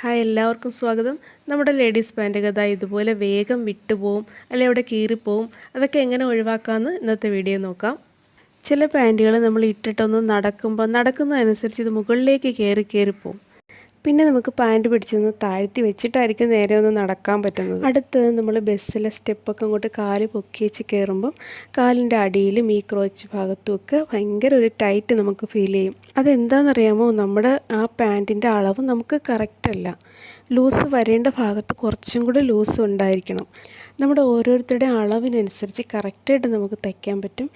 Hi, എല്ലാവർക്കും സ്വാഗതം. നമ്മുടെ ലേഡീസ് പാൻറ് കഥ ഇതുപോലെ വേഗം വിട്ടുപോകും, അല്ലെങ്കിൽ അവിടെ കീറിപ്പോവും. അതൊക്കെ എങ്ങനെ ഒഴിവാക്കാമെന്ന് ഇന്നത്തെ വീഡിയോ നോക്കാം. ചില പാൻറ്റുകൾ നമ്മൾ ഇട്ടിട്ടൊന്ന് നടക്കുന്നതനുസരിച്ച് ഇത് മുകളിലേക്ക് കയറിപ്പോവും. പിന്നെ നമുക്ക് പാൻറ്റ് പിടിച്ചൊന്ന് താഴ്ത്തി വെച്ചിട്ടായിരിക്കും നേരെ ഒന്ന് നടക്കാൻ പറ്റുന്നത്. അടുത്തത് നമ്മൾ ബസ്സിലെ സ്റ്റെപ്പൊക്കെ അങ്ങോട്ട് കാല് പൊക്കി വെച്ച് കയറുമ്പം കാലിൻ്റെ അടിയിലും ഈ ക്രോച്ച് ഭാഗത്തുമൊക്കെ ഭയങ്കര ഒരു ടൈറ്റ് നമുക്ക് ഫീൽ ചെയ്യും. അതെന്താണെന്നറിയാമോ? നമ്മുടെ ആ പാൻറ്റിൻ്റെ അളവ് നമുക്ക് കറക്റ്റല്ല. ലൂസ് വരേണ്ട ഭാഗത്ത് കുറച്ചും കൂടെ ലൂസ് ഉണ്ടായിരിക്കണം. നമ്മുടെ ഓരോരുത്തരുടെയും അളവിനനുസരിച്ച് കറക്റ്റായിട്ട് നമുക്ക് തയ്ക്കാൻ പറ്റും.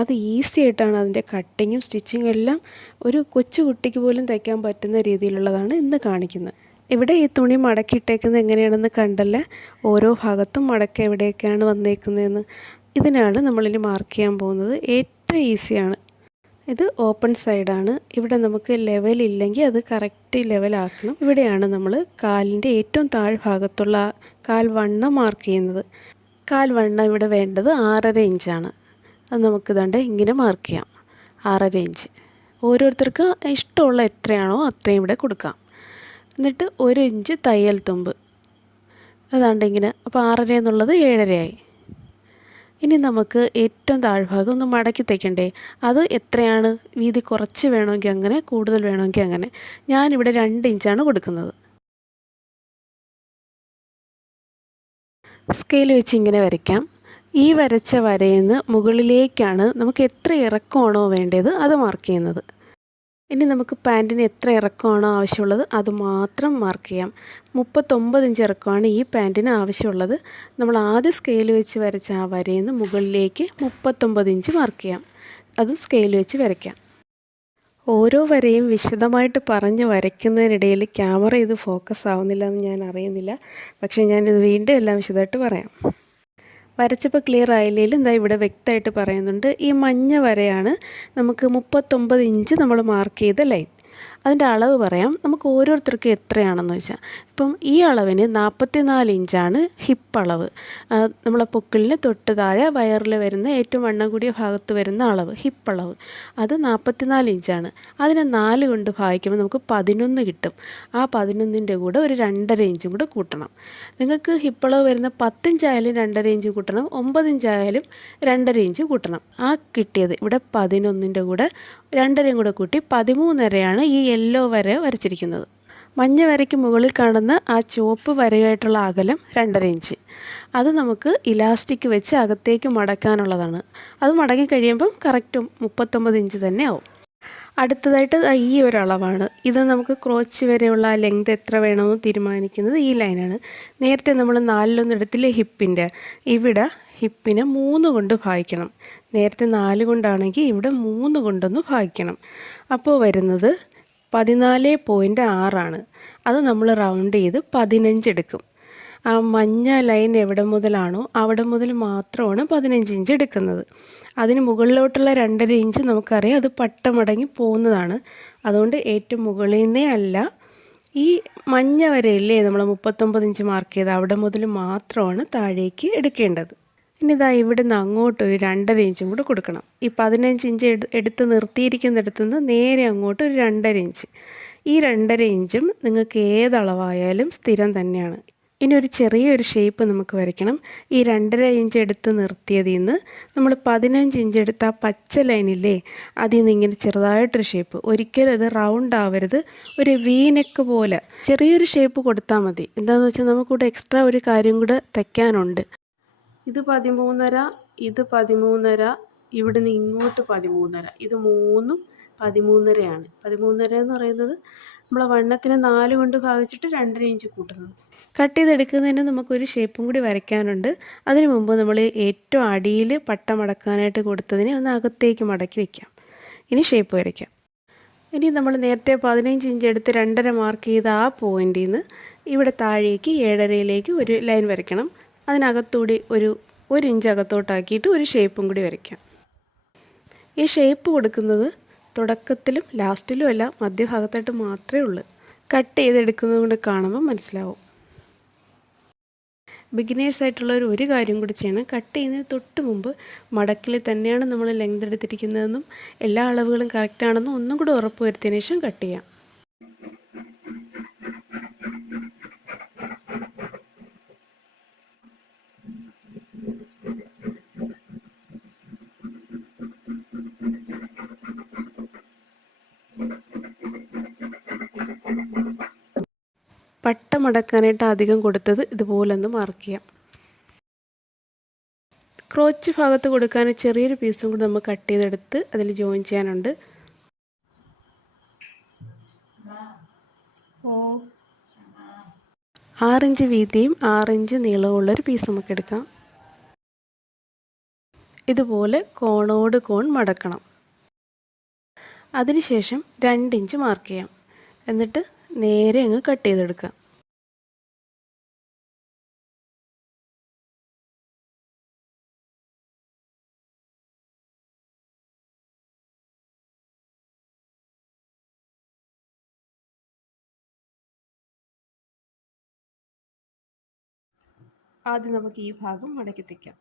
അത് ഈസി ആയിട്ടാണ് അതിൻ്റെ കട്ടിങ്ങും സ്റ്റിച്ചിങ്ങും എല്ലാം ഒരു കൊച്ചു കുട്ടിക്ക് പോലും തയ്ക്കാൻ പറ്റുന്ന രീതിയിലുള്ളതാണ് ഇന്ന് കാണിക്കുന്നത്. ഇവിടെ ഈ തുണി മടക്കിയിട്ടേക്കുന്നത് എങ്ങനെയാണെന്ന് കണ്ടല്ലേ? ഓരോ ഭാഗത്തും മടക്ക എവിടെയൊക്കെയാണ് വന്നേക്കുന്നതെന്ന്. ഇതിനാണ് നമ്മളിനി മാർക്ക് ചെയ്യാൻ പോകുന്നത്. ഏറ്റവും ഈസിയാണ്. ഇത് ഓപ്പൺ സൈഡാണ്. ഇവിടെ നമുക്ക് ലെവലില്ലെങ്കിൽ അത് കറക്റ്റ് ലെവലാക്കണം. ഇവിടെയാണ് നമ്മൾ കാലിൻ്റെ ഏറ്റവും താഴ്ഭാഗത്തുള്ള കാൽ വണ്ണം മാർക്ക് ചെയ്യുന്നത്. കാൽ വണ്ണം ഇവിടെ വേണ്ടത് 6.5 ഇഞ്ചാണ്. അത് നമുക്ക് ദാണ്ട് ഇങ്ങനെ മാർക്ക് ചെയ്യാം. 6.5 ഇഞ്ച്. ഓരോരുത്തർക്ക് ഇഷ്ടമുള്ള എത്രയാണോ അത്രയും ഇവിടെ കൊടുക്കാം. എന്നിട്ട് 1 ഇഞ്ച് തയ്യൽ തുമ്പ്. അതാണ്ട് ഇങ്ങനെ. അപ്പോൾ 6.5 എന്നുള്ളത് 7.5 ആയി. ഇനി നമുക്ക് ഏറ്റവും താഴ്ഭാഗം ഒന്ന് മടക്കി തയ്ക്കണ്ടേ? അത് എത്രയാണ്? വീതി കുറച്ച് വേണമെങ്കിൽ അങ്ങനെ, കൂടുതൽ വേണമെങ്കിൽ അങ്ങനെ. ഞാനിവിടെ 2 ഇഞ്ചാണ് കൊടുക്കുന്നത്. സ്കെയിൽ വെച്ച് ഇങ്ങനെ വരയ്ക്കാം. ഈ വരച്ച വരയിൽ നിന്ന് മുകളിലേക്കാണ് നമുക്ക് എത്ര ഇറക്കമാണോ വേണ്ടത് അത് മാർക്ക് ചെയ്യുന്നത്. ഇനി നമുക്ക് പാൻറ്റിന് എത്ര ഇറക്കമാണോ ആവശ്യമുള്ളത് അത് മാത്രം മാർക്ക് ചെയ്യാം. 39 ഇഞ്ച് ഇറക്കമാണ് ഈ പാൻറ്റിന് ആവശ്യമുള്ളത്. നമ്മൾ ആദ്യം സ്കെയിൽ വെച്ച് വരച്ച ആ വരയിൽ നിന്ന് മുകളിലേക്ക് 39 ഇഞ്ച് മാർക്ക് ചെയ്യാം. അതും സ്കെയിൽ വെച്ച് വരയ്ക്കാം. ഓരോ വരയും വിശദമായിട്ട് പറഞ്ഞ് വരയ്ക്കുന്നതിനിടയിൽ ക്യാമറ ഇത് ഫോക്കസ് ആവുന്നില്ല എന്ന് ഞാൻ അറിയുന്നില്ല. പക്ഷേ ഞാനിത് വീണ്ടും എല്ലാം വിശദമായിട്ട് പറയാം. വരച്ചപ്പോൾ ക്ലിയർ ആയില്ലെങ്കിലും എന്താ ഇവിടെ വ്യക്തമായിട്ട് പറയുന്നുണ്ട്. ഈ മഞ്ഞ വരയാണ് നമുക്ക് 39 ഇഞ്ച് നമ്മൾ മാർക്ക് ചെയ്ത ലൈൻ. അതിൻ്റെ അളവ് പറയാം. നമുക്ക് ഓരോരുത്തർക്കും എത്രയാണെന്ന് വെച്ചാൽ, ഇപ്പം ഈ അളവിന് 44 ഇഞ്ചാണ് ഹിപ്പ് അളവ്. നമ്മളെ പൊക്കിളിന് തൊട്ട് താഴെ വയറിൽ വരുന്ന ഏറ്റവും വണ്ണം കൂടിയ ഭാഗത്ത് വരുന്ന അളവ്, ഹിപ്പ് അളവ്, അത് 44 ഇഞ്ചാണ്. അതിനെ 4 കൊണ്ട് ഭാഗിക്കുമ്പോൾ നമുക്ക് 11 കിട്ടും. ആ 11ൻ്റെ കൂടെ ഒരു 2.5 ഇഞ്ചും കൂടെ കൂട്ടണം. നിങ്ങൾക്ക് ഹിപ്പ് അളവ് വരുന്ന 10 ഇഞ്ചായാലും 2.5 ഇഞ്ച് കൂട്ടണം, 9 ഇഞ്ചായാലും 2.5 ഇഞ്ച് കൂട്ടണം. ആ കിട്ടിയത് ഇവിടെ 11ൻ്റെ കൂടെ 2.5 കൂടെ കൂട്ടി 13.5 ഈ യെല്ലോ വര വരച്ചിരിക്കുന്നത്. മഞ്ഞ വരയ്ക്ക് മുകളിൽ കാണുന്ന ആ ചുവപ്പ് വരയായിട്ടുള്ള അകലം 2.5 ഇഞ്ച്. അത് നമുക്ക് ഇലാസ്റ്റിക് വെച്ച് അകത്തേക്ക് മടക്കാനുള്ളതാണ്. അത് മടങ്ങി കഴിയുമ്പം കറക്റ്റ് 39 ഇഞ്ച് തന്നെ ആവും. അടുത്തതായിട്ട് ഈ ഒരു അളവാണ്. ഇത് നമുക്ക് ക്രോച്ച് വരെയുള്ള ആ ലെങ്ത് എത്ര വേണമെന്ന് തീരുമാനിക്കുന്നത് ഈ ലൈനാണ്. നേരത്തെ നമ്മൾ 4 എടുത്തില്ലേ ഹിപ്പിൻ്റെ, ഇവിടെ ഹിപ്പിനെ 3 കൊണ്ട് ഭാഗിക്കണം. നേരത്തെ 4 കൊണ്ടാണെങ്കിൽ ഇവിടെ 3 കൊണ്ടൊന്ന് ഭാഗിക്കണം. അപ്പോൾ വരുന്നത് 14.6 അത് നമ്മൾ റൗണ്ട് ചെയ്ത് 15 എടുക്കും. ആ മഞ്ഞ ലൈൻ എവിടെ മുതലാണോ അവിടെ മുതൽ മാത്രമാണ് 15 ഇഞ്ച് എടുക്കുന്നത്. അതിന് മുകളിലോട്ടുള്ള 2.5 ഇഞ്ച് നമുക്കറിയാം, അത് പട്ടമടങ്ങി പോകുന്നതാണ്. അതുകൊണ്ട് ഏറ്റവും മുകളിൽ നിന്നേ അല്ല, ഈ മഞ്ഞ വരയില്ലേ നമ്മൾ 39 ഇഞ്ച് മാർക്ക് ചെയ്ത് അവിടെ മുതൽ മാത്രമാണ് താഴേക്ക് എടുക്കേണ്ടത്. ഇനി ഇതാ ഇവിടെ നിന്ന് അങ്ങോട്ട് ഒരു 2.5 ഇഞ്ചും കൂടെ കൊടുക്കണം. ഈ 15 ഇഞ്ച് എടുത്ത് നിർത്തിയിരിക്കുന്നിടത്തു നിന്ന് നേരെ അങ്ങോട്ട് ഒരു 2.5 ഇഞ്ച്. ഈ 2.5 ഇഞ്ചും നിങ്ങൾക്ക് ഏതളവായാലും സ്ഥിരം തന്നെയാണ്. ഇനി ഒരു ചെറിയൊരു ഷേപ്പ് നമുക്ക് വരയ്ക്കണം. ഈ 2.5 ഇഞ്ച് എടുത്ത് നിർത്തിയതിൽ നിന്ന് നമ്മൾ 15 ഇഞ്ച് എടുത്ത ആ പച്ച ലൈനില്ലേ, അതിൽ നിന്ന് ഇങ്ങനെ ചെറുതായിട്ടൊരു ഷേപ്പ്. ഒരിക്കലും അത് റൗണ്ട് ആവരുത്, ഒരു വീനെക്ക് പോലെ ചെറിയൊരു ഷേപ്പ് കൊടുത്താൽ മതി. എന്താണെന്ന് വെച്ചാൽ നമുക്കിവിടെ എക്സ്ട്രാ ഒരു കാര്യം കൂടെ തയ്ക്കാനുണ്ട്. ഇത് 13.5, ഇത് 13.5, ഇവിടുന്ന് ഇങ്ങോട്ട് 13.5, ഇത് 3ഉം 13.5ആണ്. 13.5 എന്ന് പറയുന്നത് നമ്മളെ വണ്ണത്തിന് 4 കൊണ്ട് ഭാഗിച്ചിട്ട് 2.5 ഇഞ്ച് കൂട്ടുന്നത്. കട്ട് ചെയ്തെടുക്കുന്നതിന് നമുക്കൊരു ഷേപ്പും കൂടി വരയ്ക്കാനുണ്ട്. അതിനു മുമ്പ് നമ്മൾ ഏറ്റവും അടിയിൽ പട്ട മടക്കാനായിട്ട് കൊടുത്തതിനെ ഒന്ന് അകത്തേക്ക് മടക്കി വയ്ക്കാം. ഇനി ഷേപ്പ് വരയ്ക്കാം. ഇനി നമ്മൾ നേരത്തെ 15 ഇഞ്ച് എടുത്ത് 2.5 മാർക്ക് ചെയ്ത ആ പോയിൻറ്റിൽ നിന്ന് ഇവിടെ താഴേക്ക് 7.5യിലേക്ക് ഒരു ലൈൻ വരയ്ക്കണം. അതിനകത്തൂടി ഒരു ഇഞ്ച് അകത്തോട്ടാക്കിയിട്ട് ഒരു ഷേപ്പും കൂടി വരയ്ക്കാം. ഈ ഷേപ്പ് കൊടുക്കുന്നത് തുടക്കത്തിലും ലാസ്റ്റിലും അല്ല, മധ്യഭാഗത്തായിട്ട് മാത്രമേ ഉള്ളൂ. കട്ട് ചെയ്തെടുക്കുന്നത് കൊണ്ട് കാണുമ്പോൾ മനസ്സിലാവും. ബിഗിനേഴ്സായിട്ടുള്ളവർ ഒരു കാര്യം കൂടി ചെയ്യണം. കട്ട് ചെയ്യുന്നതിന് തൊട്ട് മുമ്പ് മടക്കിൽ തന്നെയാണ് നമ്മൾ ലെങ്ത് എടുത്തിരിക്കുന്നതെന്നും എല്ലാ അളവുകളും കറക്റ്റാണെന്നും ഒന്നും കൂടി ഉറപ്പ് വരുത്തിയതിനു ശേഷം കട്ട് ചെയ്യാം. പട്ട മടക്കാനായിട്ട് അധികം കൊടുത്തത് ഇതുപോലെ ഒന്ന് മാർക്ക് ചെയ്യാം. ക്രോച്ച് ഭാഗത്ത് കൊടുക്കാൻ ചെറിയൊരു പീസും കൂടി നമുക്ക് കട്ട് ചെയ്തെടുത്ത് അതിൽ ജോയിൻ ചെയ്യാനുണ്ട്. 6 ഇഞ്ച് വീതിയും 6 ഇഞ്ച് നീളമുള്ളൊരു പീസ് നമുക്ക് എടുക്കാം. ഇതുപോലെ കോണോട് കോൺ മടക്കണം. അതിനുശേഷം 2 ഇഞ്ച് മാർക്ക് ചെയ്യാം. എന്നിട്ട് നേരെ അങ്ങ് കട്ട് ചെയ്തെടുക്കാം. ആദ്യം നമുക്ക് ഈ ഭാഗം മടക്കി തയ്ക്കാം.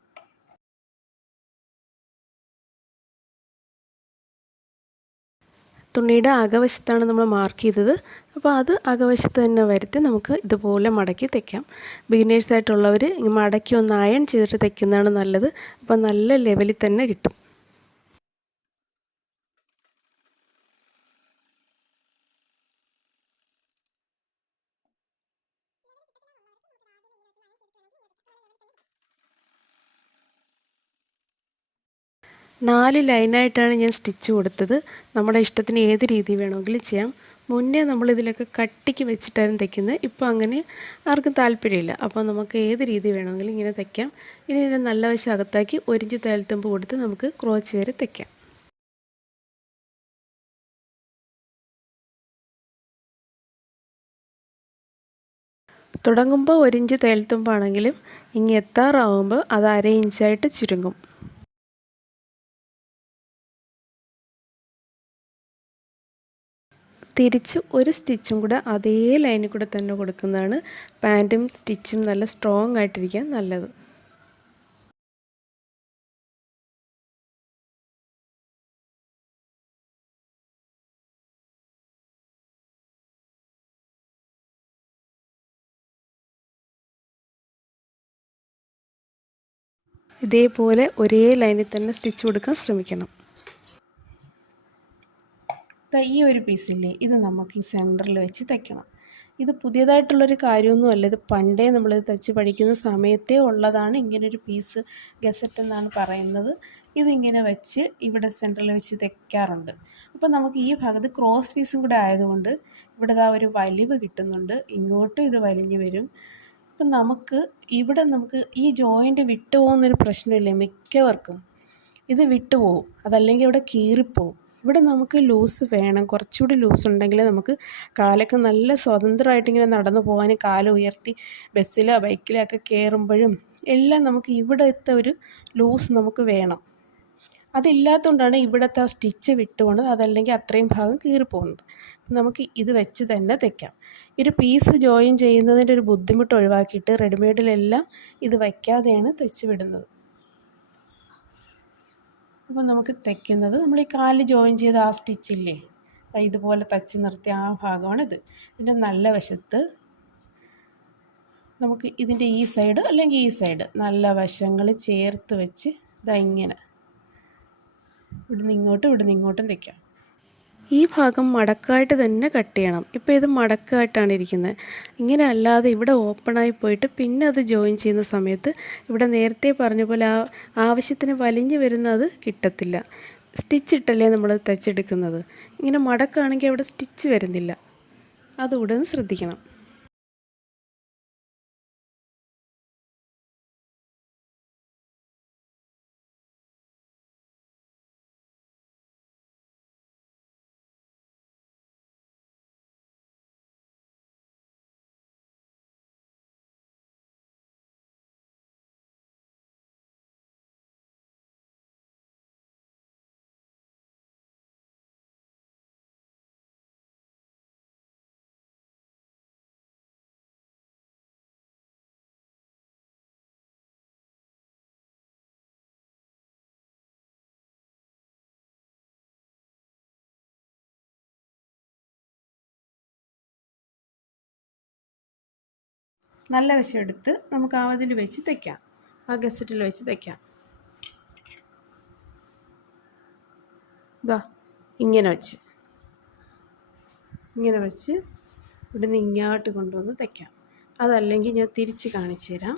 തുണിയുടെ അകവശത്താണ് നമ്മൾ മാർക്ക് ചെയ്തത്. അപ്പോൾ അത് അകവശത്ത് തന്നെ വരുത്തി നമുക്ക് ഇതുപോലെ മടക്കി തയ്ക്കാം. ബിഗിനേഴ്സായിട്ടുള്ളവർ മടക്കി ഒന്ന് അയൺ ചെയ്തിട്ട് തയ്ക്കുന്നതാണ് നല്ലത്. അപ്പോൾ നല്ല ലെവലിൽ തന്നെ കിട്ടും. നാല് ലൈനായിട്ടാണ് ഞാൻ സ്റ്റിച്ച് കൊടുത്തത്. നമ്മുടെ ഇഷ്ടത്തിന് ഏത് രീതി വേണമെങ്കിലും ചെയ്യാം. മുന്നേ നമ്മളിതിലൊക്കെ കട്ടിക്ക് വെച്ചിട്ടായിരുന്നു തയ്ക്കുന്നത്. ഇപ്പോൾ അങ്ങനെ ആർക്കും താല്പര്യമില്ല. അപ്പോൾ നമുക്ക് ഏത് രീതി വേണമെങ്കിലും ഇങ്ങനെ തയ്ക്കാം. ഇനി ഇതിനെ നല്ല വശം അകത്താക്കി 1 ഇഞ്ച് തയ്യൽത്തുമ്പ് കൊടുത്ത് നമുക്ക് ക്രോച്ച് വരെ തയ്ക്കാം. തുടങ്ങുമ്പോൾ 1 ഇഞ്ച് തയ്യൽത്തുമ്പാണെങ്കിലും ഇങ്ങ് എത്താറാവുമ്പോൾ അത് 1/2 ഇഞ്ചായിട്ട് ചുരുങ്ങും. തിരിച്ച് ഒരു സ്റ്റിച്ചും കൂടെ അതേ ലൈനിൽ കൂടെ തന്നെ കൊടുക്കുന്നതാണ് പാൻറ്റും സ്റ്റിച്ചും നല്ല സ്ട്രോങ് ആയിട്ടിരിക്കാൻ നല്ലത്. ഇതേപോലെ ഒരേ ലൈനിൽ തന്നെ സ്റ്റിച്ച് കൊടുക്കാൻ ശ്രമിക്കണം. ഈ ഒരു പീസില്ലേ, ഇത് നമുക്ക് ഈ സെൻറ്ററിൽ വെച്ച് തയ്ക്കണം. ഇത് പുതിയതായിട്ടുള്ളൊരു കാര്യമൊന്നുമല്ല. ഇത് പണ്ടേ നമ്മൾ തയ്ച്ച് പഠിക്കുന്ന സമയത്തേ ഉള്ളതാണ്. ഇങ്ങനൊരു പീസ് ഗസറ്റ് എന്നാണ് പറയുന്നത്. ഇതിങ്ങനെ വെച്ച് ഇവിടെ സെൻറ്ററിൽ വെച്ച് തയ്ക്കാറുണ്ട്. അപ്പോൾ നമുക്ക് ഈ ഭാഗത്ത് ക്രോസ് പീസും കൂടെ ആയതുകൊണ്ട് ഇവിടെ ഒരു വലിവ് കിട്ടുന്നുണ്ട്. ഇങ്ങോട്ടും ഇത് വലിഞ്ഞു വരും. അപ്പം നമുക്ക് ഈ ജോയിൻ്റ് വിട്ടു പോകുന്നൊരു പ്രശ്നമില്ലേ മിക്കവർക്കും. ഇത് വിട്ടുപോകും, അതല്ലെങ്കിൽ ഇവിടെ കീറിപ്പോവും. ഇവിടെ നമുക്ക് ലൂസ് വേണം. കുറച്ചുകൂടി ലൂസ് ഉണ്ടെങ്കിൽ നമുക്ക് കാലൊക്കെ നല്ല സ്വതന്ത്രമായിട്ട് ഇങ്ങനെ നടന്നു പോകാനും കാല് ഉയർത്തി ബസ്സിലോ ബൈക്കിലോ ഒക്കെ കയറുമ്പോഴും എല്ലാം നമുക്ക് ഇവിടുത്തെ ഒരു ലൂസ് നമുക്ക് വേണം. അതില്ലാത്തതുകൊണ്ടാണ് ഇവിടുത്തെ ആ സ്റ്റിച്ച് വിട്ടുപോകുന്നത്, അതല്ലെങ്കിൽ അത്രയും ഭാഗം കീറിപ്പോകുന്നത്. നമുക്ക് ഇത് വെച്ച് തന്നെ തയ്ക്കാം. ഒരു പീസ് ജോയിൻ ചെയ്യുന്നതിൻ്റെ ഒരു ബുദ്ധിമുട്ട് ഒഴിവാക്കിയിട്ട് റെഡിമെയ്ഡിലെല്ലാം ഇത് വയ്ക്കാതെയാണ് തയ്ച്ച് വിടുന്നത്. അപ്പോൾ നമുക്ക് തയ്ക്കുന്നത് നമ്മൾ ഈ കാല് ജോയിൻ ചെയ്ത ആ സ്റ്റിച്ചില്ലേ, ഇതുപോലെ തച്ച് നിർത്തിയ ആ ഭാഗമാണിത്. ഇതിൻ്റെ നല്ല വശത്ത് നമുക്ക് ഇതിൻ്റെ ഈ സൈഡ് അല്ലെങ്കിൽ ഈ സൈഡ് നല്ല വശങ്ങൾ ചേർത്ത് വെച്ച് ഇങ്ങനെ ഇവിടുന്ന് ഇങ്ങോട്ടും തയ്ക്കാം. ഈ ഭാഗം മടക്കായിട്ട് തന്നെ കട്ട് ചെയ്യണം. ഇപ്പോൾ ഇത് മടക്കായിട്ടാണ് ഇരിക്കുന്നത്. ഇങ്ങനെ അല്ലാതെ ഇവിടെ ഓപ്പണായി പോയിട്ട് പിന്നെ അത് ജോയിൻ ചെയ്യുന്ന സമയത്ത് ഇവിടെ നേരത്തെ പറഞ്ഞ പോലെ ആവശ്യത്തിന് വലിഞ്ഞു വരുന്നത് കിട്ടത്തില്ല. സ്റ്റിച്ചിട്ടല്ലേ നമ്മൾ തയ്ച്ചെടുക്കുന്നത്. ഇങ്ങനെ മടക്കാണെങ്കിൽ അവിടെ സ്റ്റിച്ച് വരുന്നില്ല. അതുകൂടെ ഒന്ന് ശ്രദ്ധിക്കണം. നല്ല വശം എടുത്ത് നമുക്ക് അതിൽ വെച്ച് തയ്ക്കാം. ആ ഗസറ്റിൽ വെച്ച് തയ്ക്കാം. ഇങ്ങനെ വെച്ച് ഇവിടെ നിന്ന് ഇങ്ങോട്ട് കൊണ്ടുവന്ന് തയ്ക്കാം. അതല്ലെങ്കിൽ ഞാൻ തിരിച്ച് കാണിച്ചു തരാം.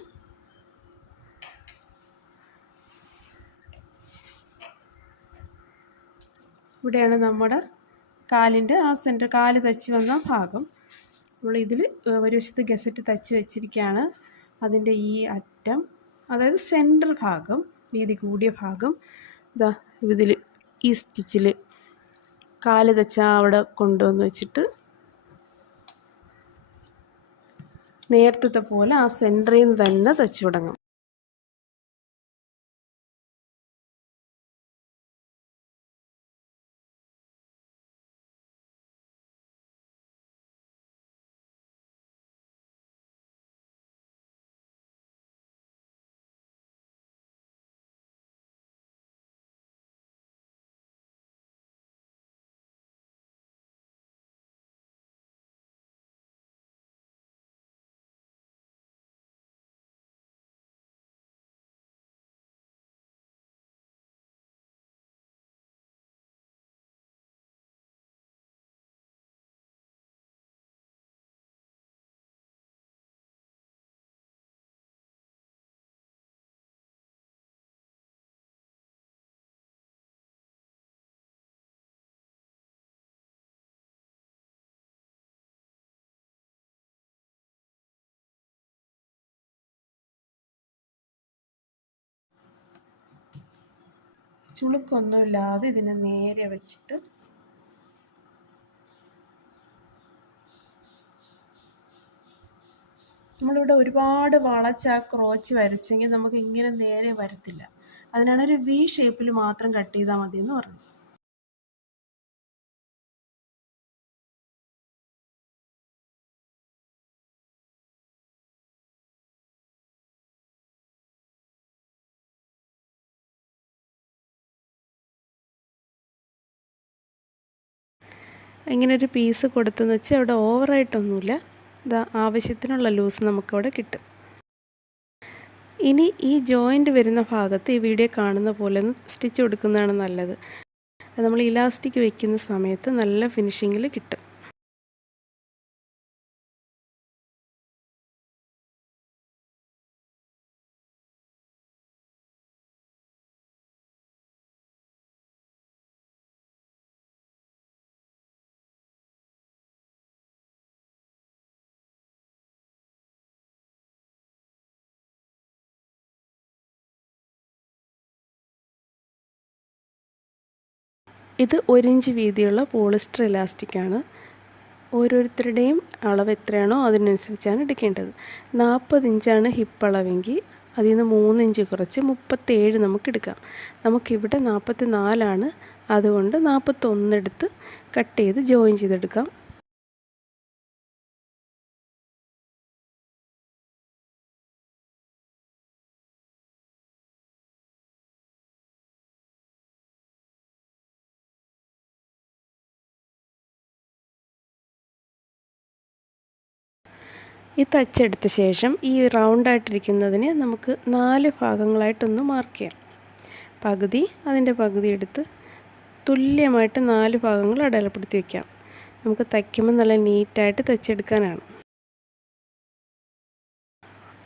ഇവിടെയാണ് നമ്മുടെ കാലിൻ്റെ ആ സെൻറ്റർ, കാല് തയ്ച്ച് വന്ന ഭാഗം. നമ്മളിതിൽ ഒരു വശത്ത് ഗസറ്റ് തയ്ച്ച് വെച്ചിരിക്കുകയാണ്. അതിൻ്റെ ഈ അറ്റം, അതായത് സെൻറ്റർ ഭാഗം, വീതി കൂടിയ ഭാഗം ഇതാ ഇതിൽ ഈ സ്റ്റിച്ചിൽ കാല് തയ്ച്ച അവിടെ കൊണ്ടുവന്ന് വെച്ചിട്ട് നേരത്തെ പോലെ ആ സെൻറ്ററിൽ നിന്ന് തന്നെ തയ്ച്ച് തുടങ്ങും. ചുളുക്കൊന്നുമില്ലാതെ ഇതിനെ നേരെ വെച്ചിട്ട് നമ്മളിവിടെ ഒരുപാട് വളച്ച് ആ ക്രോച്ച് വരച്ചെങ്കിൽ നമുക്ക് ഇങ്ങനെ നേരെ വരത്തില്ല. അതിനാണ് ഒരു വി ഷേപ്പിൽ മാത്രം കട്ട് ചെയ്താൽ മതി എന്ന് പറഞ്ഞു. ഇങ്ങനെ ഒരു പീസ് കൊടുത്തെന്ന് വെച്ചാൽ അവിടെ ഓവറായിട്ടൊന്നുമില്ല, ഇതാ ആവശ്യത്തിനുള്ള ലൂസ് നമുക്കവിടെ കിട്ടും. ഇനി ഈ ജോയിൻ്റ് വരുന്ന ഭാഗത്ത് ഈ വീഡിയോ കാണുന്ന പോലെ ഒന്ന് സ്റ്റിച്ച് കൊടുക്കുന്നതാണ് നല്ലത്. നമ്മൾ ഇലാസ്റ്റിക് വയ്ക്കുന്ന സമയത്ത് നല്ല ഫിനിഷിങ്ങിൽ കിട്ടും. ഇത് 1 ഇഞ്ച് വീതിയുള്ള പോളിസ്റ്റർ ഇലാസ്റ്റിക്കാണ്. ഓരോരുത്തരുടെയും അളവ് എത്രയാണോ അതിനനുസരിച്ചാണ് എടുക്കേണ്ടത്. 40 ഇഞ്ചാണ് ഹിപ്പ് അളവെങ്കിൽ അതിൽ നിന്ന് 3 ഇഞ്ച് കുറച്ച് 37 നമുക്കെടുക്കാം. നമുക്കിവിടെ 44ആണ്, അതുകൊണ്ട് 41 എടുത്ത് കട്ട് ചെയ്ത് ജോയിൻ ചെയ്തെടുക്കാം. ഈ തച്ചെടുത്ത ശേഷം ഈ റൗണ്ടായിട്ടിരിക്കുന്നതിനെ നമുക്ക് 4 ഭാഗങ്ങളായിട്ടൊന്ന് മാർക്ക് ചെയ്യാം. പകുതി, അതിൻ്റെ പകുതി എടുത്ത് തുല്യമായിട്ട് 4 ഭാഗങ്ങൾ അടയാളപ്പെടുത്തി വയ്ക്കാം. നമുക്ക് തയ്ക്കുമ്പോൾ നല്ല നീറ്റായിട്ട് തയ്ച്ചെടുക്കാനാണ്.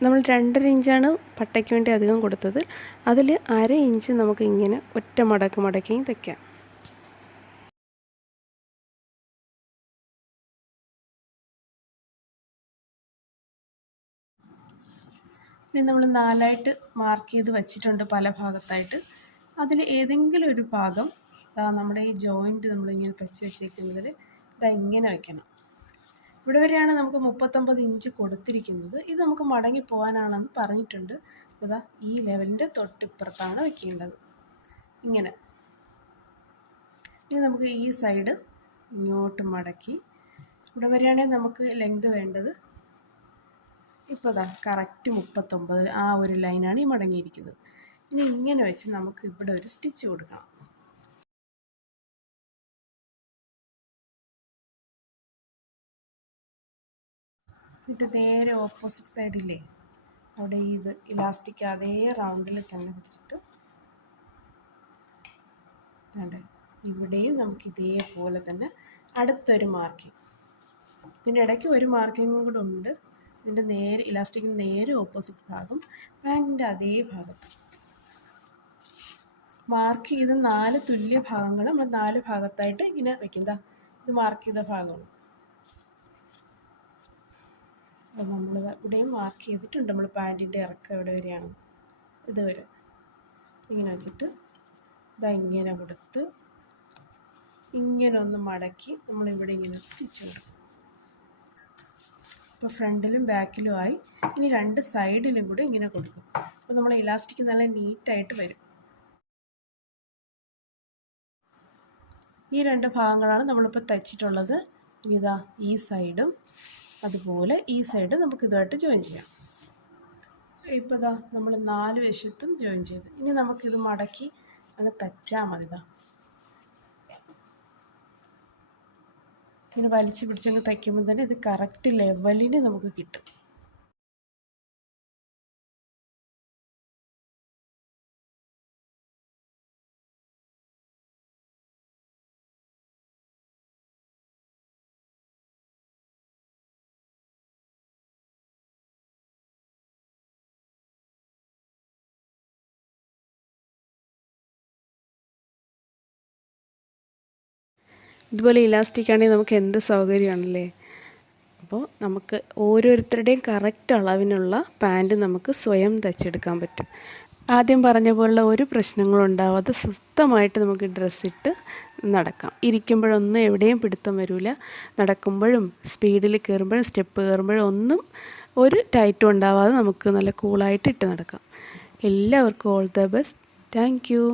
നമ്മൾ 2.5 ഇഞ്ചാണ് പട്ടയ്ക്ക് വേണ്ടി അധികം കൊടുത്തത്. അതിൽ 1/2 ഇഞ്ച് നമുക്ക് ഇങ്ങനെ ഒറ്റ മടക്കിയും തയ്ക്കാം. ഇനി നമ്മൾ 4ആയിട്ട് മാർക്ക് ചെയ്ത് വെച്ചിട്ടുണ്ട് പല ഭാഗത്തായിട്ട്. അതിൽ ഏതെങ്കിലും ഒരു ഭാഗം നമ്മുടെ ഈ ജോയിൻറ്റ് നമ്മളിങ്ങനെ തയ്ച്ച് വെച്ചേക്കുന്നതിൽ ഇങ്ങനെ വയ്ക്കണം. ഇവിടെ വരെയാണ് നമുക്ക് 39 ഇഞ്ച് കൊടുത്തിരിക്കുന്നത്. ഇത് നമുക്ക് മടങ്ങി പോകാനാണെന്ന് പറഞ്ഞിട്ടുണ്ട്. ഇതാ ഈ ലെവലിൻ്റെ തൊട്ടിപ്പുറത്താണ് വയ്ക്കേണ്ടത്. ഇങ്ങനെ. ഇനി നമുക്ക് ഈ സൈഡ് ഇങ്ങോട്ട് മടക്കി ഇവിടെ വരെയാണെങ്കിൽ നമുക്ക് ലെങ്ത് വേണ്ടത് ഇപ്പോൾ ഇതാ കറക്റ്റ് 39 ആ ഒരു ലൈനാണ് ഈ മടങ്ങിയിരിക്കുന്നത്. ഇനി ഇങ്ങനെ വെച്ച് നമുക്ക് ഇവിടെ ഒരു സ്റ്റിച്ച് കൊടുക്കണം. എന്നിട്ട് നേരെ ഓപ്പോസിറ്റ് സൈഡില്ലേ അവിടെ ഇത് ഇലാസ്റ്റിക് അതേ റൗണ്ടിൽ തന്നെ പിടിച്ചിട്ട് വേണ്ടേ ഇവിടെയും നമുക്ക് ഇതേപോലെ തന്നെ അടുത്തൊരു മാർക്കിങ് ഇതിൻ്റെ ഇടയ്ക്ക് ഒരു മാർക്കിങ്ങും കൂടെ ഉണ്ട്. ഇതിൻ്റെ നേരെ ഇലാസ്റ്റിക്കിന് നേരെ ഓപ്പോസിറ്റ് ഭാഗം, പാൻറ്റിൻ്റെ അതേ ഭാഗത്ത് മാർക്ക് ചെയ്ത 4 തുല്യ ഭാഗങ്ങൾ നമ്മൾ 4 ഭാഗത്തായിട്ട് ഇങ്ങനെ വെക്കും. ഇത് മാർക്ക് ചെയ്ത ഭാഗമാണ്. അപ്പോൾ നമ്മളിത് ഇവിടെയും മാർക്ക് ചെയ്തിട്ടുണ്ട്. നമ്മൾ പാൻറ്റിൻ്റെ ഇറക്കം എവിടെ വരെയാണ് ഇതുവരെ ഇങ്ങനെ വെച്ചിട്ട് ഇങ്ങനെ കൊടുത്ത് ഇങ്ങനെ ഒന്ന് മടക്കി നമ്മളിവിടെ ഇങ്ങനെ സ്റ്റിച്ച് കൊടുക്കും. ഇപ്പോൾ ഫ്രണ്ടിലും ബാക്കിലുമായി. ഇനി 2 സൈഡിലും കൂടെ ഇങ്ങനെ കൊടുക്കും. അപ്പോൾ നമ്മൾ ഇലാസ്റ്റിക് നല്ല നീറ്റായിട്ട് വരും. ഈ 2 ഭാഗങ്ങളാണ് നമ്മളിപ്പോൾ തയ്ച്ചിട്ടുള്ളത്. ഇനി ഈ സൈഡും അതുപോലെ ഈ സൈഡ് നമുക്ക് ഇതുമായിട്ട് ജോയിൻ ചെയ്യാം. ഇപ്പോൾ നമ്മൾ 4 വശത്തും ജോയിൻ ചെയ്ത് ഇനി നമുക്കിത് മടക്കി അങ്ങ് തച്ചാൽ മതി. ഇങ്ങനെ വലിച്ചു പിടിച്ചങ്ങ് തയ്ക്കുമ്പോൾ തന്നെ ഇത് കറക്റ്റ് ലെവലിന് നമുക്ക് കിട്ടും. ഇതുപോലെ ഇലാസ്റ്റിക് ആണെങ്കിൽ നമുക്ക് എന്ത് സൗകര്യമാണല്ലേ. അപ്പോൾ നമുക്ക് ഓരോരുത്തരുടെയും കറക്റ്റ് അളവിനുള്ള പാൻറ്റ് നമുക്ക് സ്വയം തയ്ച്ചെടുക്കാൻ പറ്റും. ആദ്യം പറഞ്ഞ പോലുള്ള ഒരു പ്രശ്നങ്ങളും ഉണ്ടാവാതെ സ്വസ്ഥമായിട്ട് നമുക്ക് ഡ്രസ്സിട്ട് നടക്കാം. ഇരിക്കുമ്പോഴൊന്നും എവിടെയും പിടുത്തം വരില്ല. നടക്കുമ്പോഴും സ്പീഡിൽ കയറുമ്പോഴും സ്റ്റെപ്പ് കയറുമ്പോഴും ഒന്നും ഒരു ടൈറ്റും ഉണ്ടാവാതെ നമുക്ക് നല്ല കൂളായിട്ട് ഇട്ട് നടക്കാം. എല്ലാവർക്കും all the best. Thank you.